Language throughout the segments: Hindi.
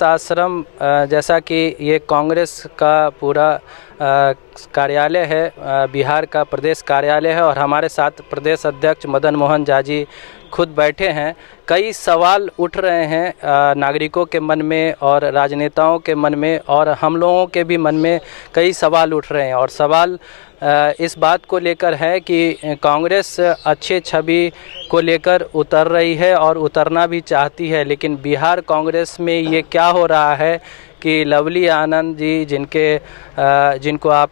अनाथ आश्रम जैसा कि ये कांग्रेस का पूरा कार्यालय है, बिहार का प्रदेश कार्यालय है और हमारे साथ प्रदेश अध्यक्ष मदन मोहन झा जी खुद बैठे हैं। कई सवाल उठ रहे हैं नागरिकों के मन में और राजनेताओं के मन में और हम लोगों के भी मन में कई सवाल उठ रहे हैं और सवाल इस बात को लेकर है कि कांग्रेस अच्छे छवि को लेकर उतर रही है और उतरना भी चाहती है, लेकिन बिहार कांग्रेस में ये क्या हो रहा है कि लवली आनंद जी जिनको आप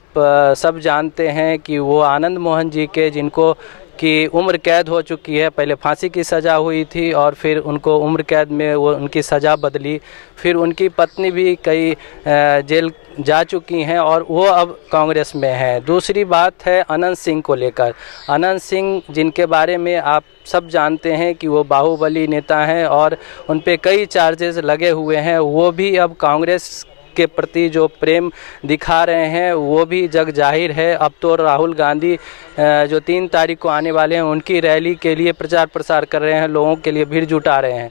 सब जानते हैं कि वो आनंद मोहन जी के जिनको कि उम्र कैद हो चुकी है, पहले फांसी की सज़ा हुई थी और फिर उनको उम्र कैद में वो उनकी सज़ा बदली, फिर उनकी पत्नी भी कई जेल जा चुकी हैं और वो अब कांग्रेस में हैं। दूसरी बात है अनंत सिंह को लेकर, अनंत सिंह जिनके बारे में आप सब जानते हैं कि वो बाहुबली नेता हैं और उन पे कई चार्जेस लगे हुए हैं, वो भी अब कांग्रेस के प्रति जो प्रेम दिखा रहे हैं वो भी जग जाहिर है। अब तो राहुल गांधी जो 3 तारीख को आने वाले हैं उनकी रैली के लिए प्रचार प्रसार कर रहे हैं, लोगों के लिए भीड़ जुटा रहे हैं।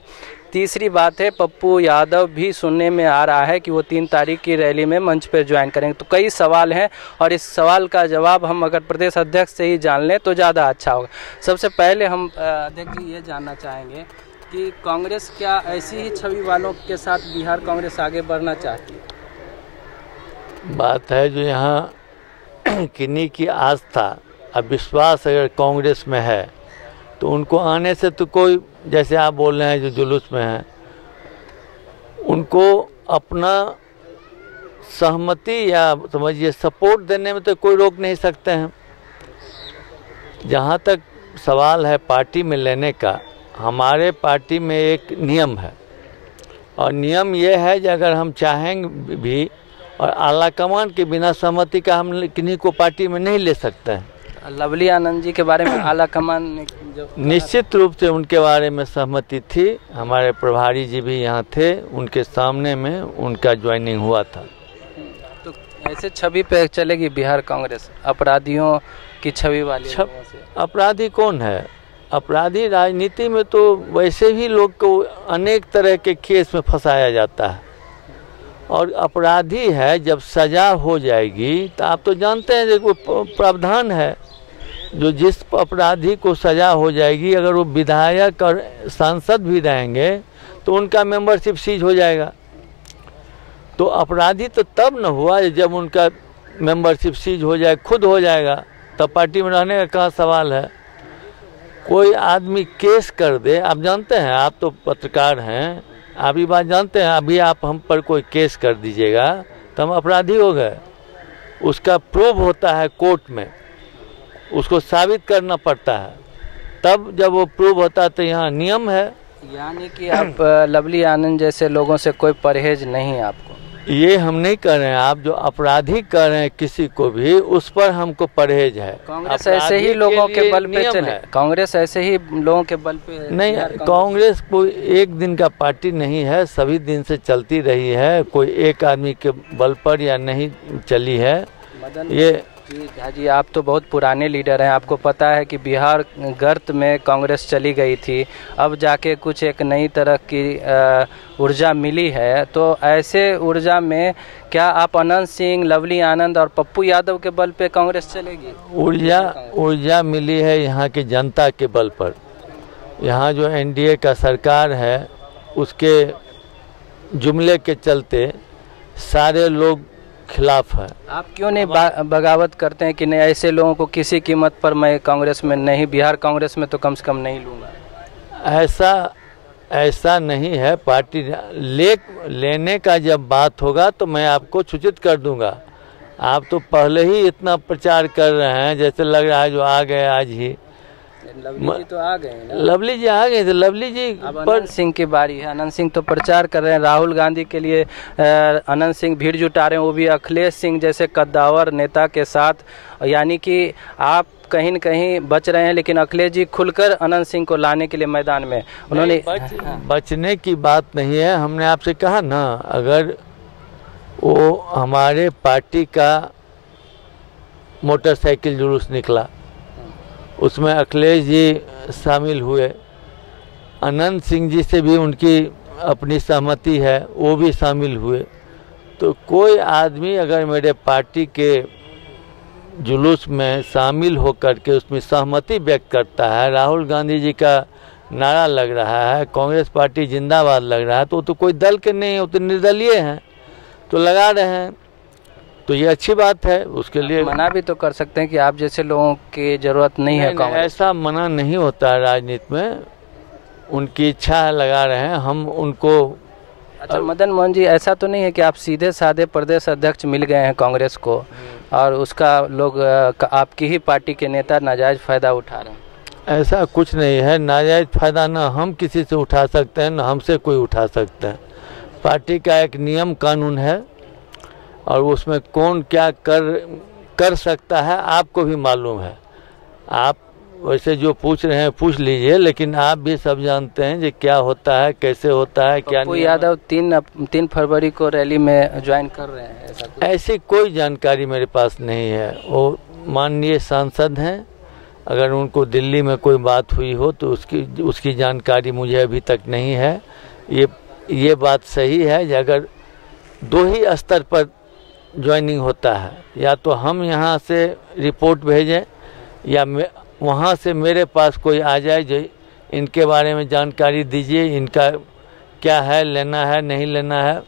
तीसरी बात है पप्पू यादव भी सुनने में आ रहा है कि वो 3 तारीख की रैली में मंच पर ज्वाइन करेंगे। तो कई सवाल हैं और इस सवाल का जवाब हम अगर प्रदेश अध्यक्ष से ही जान लें तो ज़्यादा अच्छा होगा। सबसे पहले हम अध्यक्ष जी ये जानना चाहेंगे कि कांग्रेस क्या ऐसी ही छवि वालों के साथ बिहार कांग्रेस आगे बढ़ना चाहती है? बात है जो यहाँ किन्हीं की आस्था और विश्वास अगर कांग्रेस में है तो उनको आने से तो कोई, जैसे आप बोल रहे हैं जो जुलूस में हैं, उनको अपना सहमति या समझिए सपोर्ट देने में तो कोई रोक नहीं सकते हैं। जहाँ तक सवाल है पार्टी में लेने का, हमारे पार्टी में एक नियम है और नियम ये है कि अगर हम चाहेंगे भी और आला कमान के बिना सहमति का हम किन्हीं को पार्टी में नहीं ले सकते हैं। लवली आनंद जी के बारे में आला कमान ने जो निश्चित रूप से उनके बारे में सहमति थी, हमारे प्रभारी जी भी यहाँ थे, उनके सामने में उनका ज्वाइनिंग हुआ था। तो ऐसे छवि पे चलेगी बिहार कांग्रेस, अपराधियों की छवि वाली? अपराधी कौन है? अपराधी राजनीति में तो वैसे ही लोग को अनेक तरह के केस में फंसाया जाता है और अपराधी है जब सज़ा हो जाएगी तो आप तो जानते हैं जो प्रावधान है, जो जिस अपराधी को सज़ा हो जाएगी अगर वो विधायक और सांसद भी रहेंगे तो उनका मेंबरशिप सीज हो जाएगा। तो अपराधी तो तब न हुआ जब उनका मेंबरशिप सीज हो जाए, खुद हो जाएगा, तब पार्टी में रहने का कहाँ सवाल है। कोई आदमी केस कर दे, आप जानते हैं, आप तो पत्रकार हैं, आप ये बात जानते हैं, अभी आप हम पर कोई केस कर दीजिएगा तो हम अपराधी हो गए। उसका प्रूव होता है कोर्ट में, उसको साबित करना पड़ता है, तब जब वो प्रूव होता है तो यहाँ नियम है। यानी कि आप लवली आनंद जैसे लोगों से कोई परहेज नहीं है आपको? ये हम नहीं कर रहे हैं, आप जो अपराधी कर रहे हैं किसी को भी, उस पर हमको परहेज है। कांग्रेस ऐसे ही लोगों के बल पे चले? कांग्रेस ऐसे ही लोगों के बल पे नहीं, कांग्रेस कोई एक दिन का पार्टी नहीं है, सभी दिन से चलती रही है, कोई एक आदमी के बल पर या नहीं चली है। ये झा जी आप तो बहुत पुराने लीडर हैं, आपको पता है कि बिहार गर्त में कांग्रेस चली गई थी, अब जाके कुछ एक नई तरह की ऊर्जा मिली है। तो ऐसे ऊर्जा में क्या आप अनंत सिंह, लवली आनंद और पप्पू यादव के बल पे कांग्रेस चलेगी? ऊर्जा मिली है यहाँ की जनता के बल पर। यहाँ जो एनडीए का सरकार है उसके जुमले के चलते सारे लोग खिलाफ है। आप क्यों नहीं बगावत करते हैं कि नहीं ऐसे लोगों को किसी कीमत पर मैं कांग्रेस में नहीं, बिहार कांग्रेस में तो कम से कम नहीं लूँगा? ऐसा नहीं है, पार्टी लेने का जब बात होगा तो मैं आपको सूचित कर दूंगा। आप तो पहले ही इतना प्रचार कर रहे हैं, जैसे लग रहा है जो आ गए आज ही। लवली जी तो आ गए ना? लवली जी आ गए थे, लवली जी पर सिंह की बारी है। अनंत सिंह तो प्रचार कर रहे हैं, राहुल गांधी के लिए अनंत सिंह भीड़ जुटा रहे हैं, वो भी अखिलेश सिंह जैसे कद्दावर नेता के साथ। यानी कि आप कहीं न कहीं बच रहे हैं, लेकिन अखिलेश जी खुलकर अनंत सिंह को लाने के लिए मैदान में उन्होंने बचने की बात नहीं है। हमने आपसे कहा ना, अगर वो हमारे पार्टी का मोटरसाइकिल जुलूस निकला, उसमें अखिलेश जी शामिल हुए, अनंत सिंह जी से भी उनकी अपनी सहमति है वो भी शामिल हुए। तो कोई आदमी अगर मेरे पार्टी के जुलूस में शामिल होकर के उसमें सहमति व्यक्त करता है, राहुल गांधी जी का नारा लग रहा है, कांग्रेस पार्टी जिंदाबाद लग रहा है, तो कोई दल के नहीं है, वो तो निर्दलीय हैं, तो लगा रहे हैं, तो ये अच्छी बात है। उसके लिए मना भी तो कर सकते हैं कि आप जैसे लोगों की जरूरत नहीं है कांग्रेस। ऐसा मना नहीं होता है राजनीति में, उनकी इच्छा है, लगा रहे हैं हम उनको। अच्छा मदन मोहन जी, ऐसा तो नहीं है कि आप सीधे साधे प्रदेश अध्यक्ष मिल गए हैं कांग्रेस को और उसका लोग आपकी ही पार्टी के नेता नाजायज फ़ायदा उठा रहे हैं? ऐसा कुछ नहीं है, नाजायज फ़ायदा ना हम किसी से उठा सकते हैं, ना हमसे कोई उठा सकता है। पार्टी का एक नियम कानून है और उसमें कौन क्या कर सकता है आपको भी मालूम है। आप वैसे जो पूछ रहे हैं पूछ लीजिए, लेकिन आप भी सब जानते हैं कि क्या होता है, कैसे होता है, क्या नहीं। यादव 3 फरवरी को रैली में ज्वाइन कर रहे हैं, ऐसी कोई जानकारी मेरे पास नहीं है। वो माननीय सांसद हैं, अगर उनको दिल्ली में कोई बात हुई हो तो उसकी जानकारी मुझे अभी तक नहीं है। ये बात सही है कि अगर 2 ही स्तर पर ज्वाइनिंग होता है, या तो हम यहाँ से रिपोर्ट भेजें या वहाँ से मेरे पास कोई आ जाए जो इनके बारे में जानकारी दीजिए, इनका क्या है, लेना है नहीं लेना है।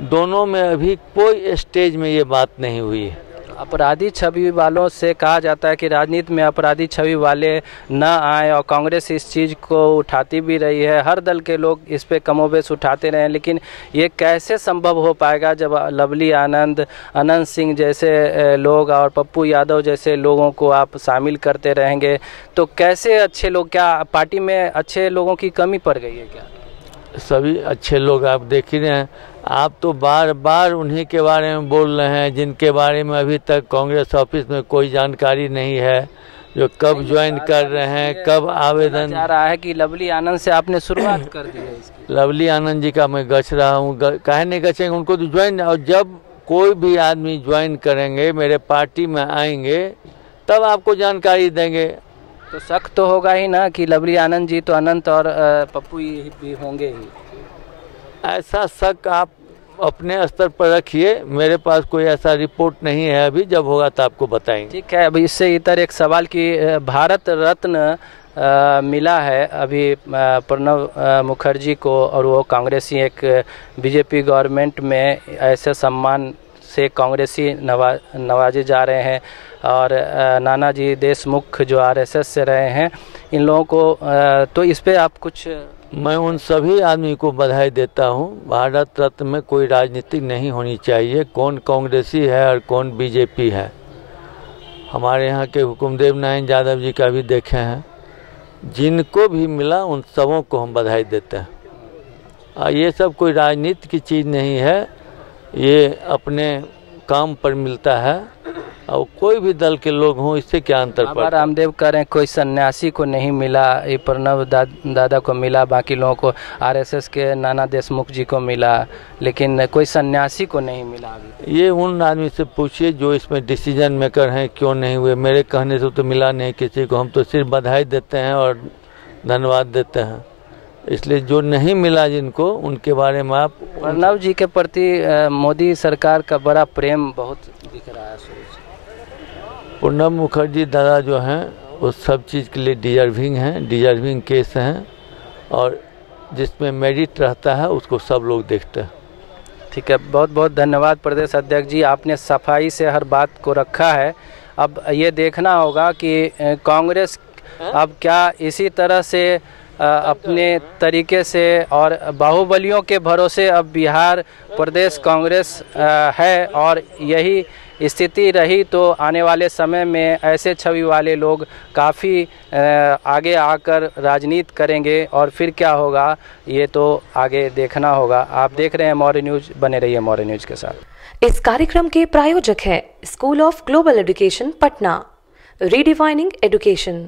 दोनों में अभी कोई स्टेज में ये बात नहीं हुई है। अपराधी छवि वालों से कहा जाता है कि राजनीति में अपराधी छवि वाले न आए, और कांग्रेस इस चीज़ को उठाती भी रही है, हर दल के लोग इस पे कमोबेश उठाते रहे, लेकिन ये कैसे संभव हो पाएगा जब लवली आनंद, अनंत सिंह जैसे लोग और पप्पू यादव जैसे लोगों को आप शामिल करते रहेंगे, तो कैसे अच्छे लोग, क्या पार्टी में अच्छे लोगों की कमी पड़ गई है क्या? सभी अच्छे लोग आप देख ही रहे हैं। आप तो बार बार उन्हीं के बारे में बोल रहे हैं जिनके बारे में अभी तक कांग्रेस ऑफिस में कोई जानकारी नहीं है, जो कब ज्वाइन कर रहे हैं, कब आवेदन जा रहा है कि लवली आनंद से आपने शुरुआत कर दी है इसकी। लवली आनंद जी का मैं गच रहा हूँ, काहे नहीं गचेंगे, उनको तो ज्वाइन, और जब कोई भी आदमी ज्वाइन करेंगे, मेरे पार्टी में आएंगे, तब आपको जानकारी देंगे। तो शक तो होगा ही ना कि लवली आनंद जी तो अनंत और पप्पू भी होंगे ही। ऐसा शक आप अपने स्तर पर रखिए, मेरे पास कोई ऐसा रिपोर्ट नहीं है अभी, जब होगा तो आपको बताएंगे। ठीक है। अभी इससे इतर एक सवाल कि भारत रत्न मिला है अभी प्रणब मुखर्जी को, और वो कांग्रेसी एक बीजेपी गवर्नमेंट में ऐसे सम्मान से कांग्रेसी नवाजे जा रहे हैं, और नानाजी देशमुख जो आरएसएस से रहे हैं, इन लोगों को तो इस पे आप कुछ? मैं उन सभी आदमी को बधाई देता हूं। भारत रत्न में कोई राजनीति नहीं होनी चाहिए, कौन कांग्रेसी है और कौन बीजेपी है। हमारे यहाँ के हुकुमदेव नारायण यादव जी का भी देखे हैं, जिनको भी मिला उन सबों को हम बधाई देते हैं। ये सब कोई राजनीति की चीज़ नहीं है, ये अपने काम पर मिलता है, और कोई भी दल के लोग हों, इससे क्या अंतर पड़ता है। रामदेव कह रहे हैं कोई सन्यासी को नहीं मिला, ये प्रणब दादा को मिला, बाकी लोगों को आरएसएस के नाना देशमुख जी को मिला, लेकिन कोई सन्यासी को नहीं मिला अभी। ये उन आदमी से पूछिए जो इसमें डिसीजन मेकर हैं, क्यों नहीं हुए। मेरे कहने से तो मिला नहीं किसी को, हम तो सिर्फ बधाई देते हैं और धन्यवाद देते हैं। इसलिए जो नहीं मिला जिनको, उनके बारे में आप। प्रणब जी के प्रति मोदी सरकार का बड़ा प्रेम बहुत दिख रहा है। प्रणब मुखर्जी दादा जो हैं वो सब चीज़ के लिए डिजर्विंग केस हैं, और जिसमें मेरिट रहता है उसको सब लोग देखते हैं। ठीक है, बहुत बहुत धन्यवाद प्रदेश अध्यक्ष जी, आपने सफाई से हर बात को रखा है। अब ये देखना होगा कि कांग्रेस अब क्या इसी तरह से अपने तरीके से और बाहुबलियों के भरोसे अब बिहार प्रदेश कांग्रेस है, और यही स्थिति रही तो आने वाले समय में ऐसे छवि वाले लोग काफ़ी आगे आकर राजनीति करेंगे, और फिर क्या होगा ये तो आगे देखना होगा। आप देख रहे हैं मौर्य न्यूज़, बने रहिए मौर्य न्यूज़ के साथ। इस कार्यक्रम के प्रायोजक है school of global education Patna, redefining education.